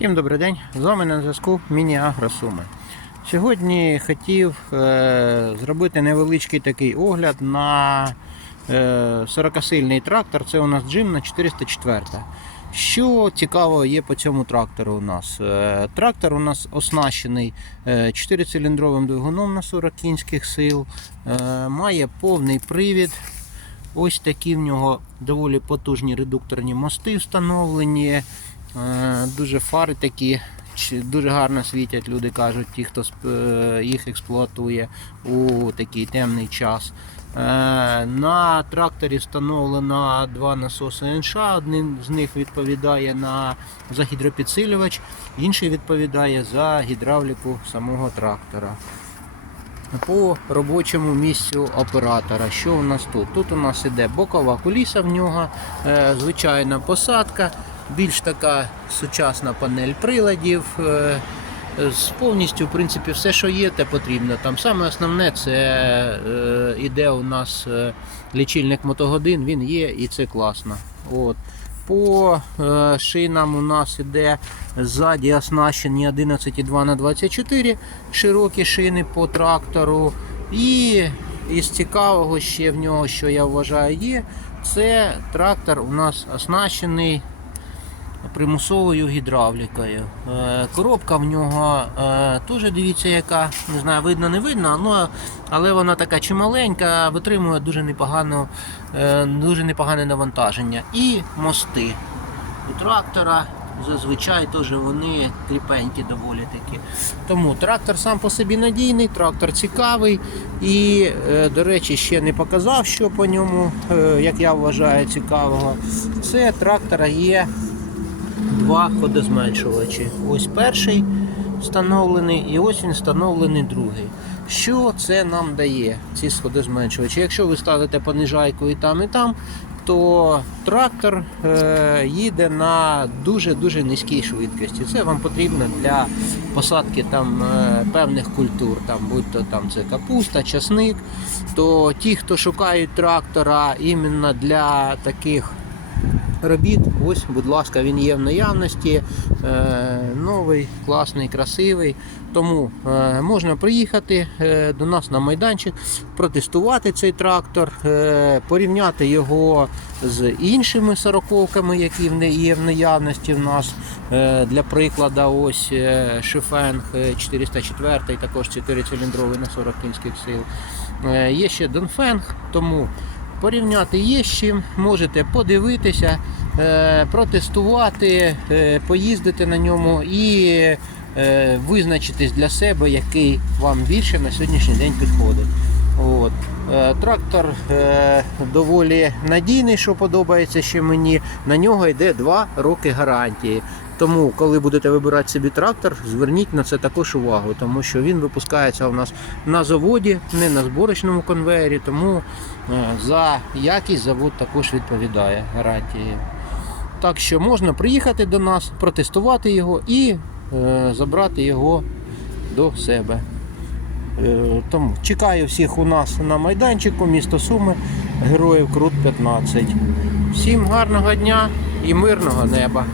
Всім добрий день, з вами на зв'язку Міні-Агросуми. Сьогодні хотів е, зробити невеличкий такий огляд на е, 40-сильний трактор. Це у нас Джим на 404. Що цікаво є по цьому трактору у нас? Е, трактор у нас оснащений 4-циліндровим двигуном на 40 кінських сил, е, має повний привід. Ось такі в нього доволі потужні редукторні мости встановлені. Е, Дуже фари такі, дуже гарно світять, люди кажуть, ті, хто е, їх експлуатує у такий темний час. Е, На тракторі встановлено два насоси НШ. Один з них відповідає на, за гідропідсилювач, інший відповідає за гідравліку самого трактора. По робочому місцю оператора. Що у нас тут? Тут у нас іде бокова куліса в нього, звичайна посадка, більш така сучасна панель приладів. е, З повністю, в принципі, все, що є, те потрібно. Там саме основне це е, іде у нас е, лічильник мотогодин, він є і це класно. От. По шинам у нас іде ззаді оснащені 11,2 на 24 широкі шини по трактору. І із цікавого ще в нього, що я вважаю, є, це трактор у нас оснащений примусовою гідравлікою. Е, Коробка в нього е, теж дивіться, яка не знаю, видно, не видно, але, але вона така чималенька, витримує дуже непогано, е, дуже непогане навантаження. І мости у трактора. Зазвичай теж вони кріпенькі доволі такі. Тому трактор сам по собі надійний, трактор цікавий і, до речі, ще не показав, що по ньому, як я вважаю, цікавого. Це трактора є два ходозменшувачі. Ось перший встановлений і ось він встановлений другий. Що це нам дає, ці сходозменшувачі? Якщо ви ставите понижайку і там, і там, то трактор е, їде на дуже-дуже низькій швидкості. Це вам потрібно для посадки там, е, певних культур, там, будь то там це капуста, часник. То ті, хто шукають трактора іменно для таких робіт. Ось, будь ласка, він є в наявності. Е, новий, класний, красивий. Тому е, можна приїхати е, до нас на майданчик, протестувати цей трактор, порівняти його з іншими сороковками, які є в наявності в нас. Для прикладу, ось Шифенг е, 404, також 4-циліндровий на 40 кінських сил. Є ще Донфенг, тому порівняти є з чим, можете подивитися, е, протестувати, е, поїздити на ньому і е, визначитись для себе, який вам більше на сьогоднішній день підходить. От. Трактор доволі надійний, що подобається ще мені. На нього йде 2 роки гарантії. Тому, коли будете вибирати собі трактор, зверніть на це також увагу, тому що він випускається у нас на заводі, не на зборочному конвеєрі, тому е, за якість завод також відповідає гарантії. Так що можна приїхати до нас, протестувати його і е, забрати його до себе. Е, Тому чекаю всіх у нас на майданчику, місто Суми, Героїв Крут 15. Всім гарного дня і мирного неба!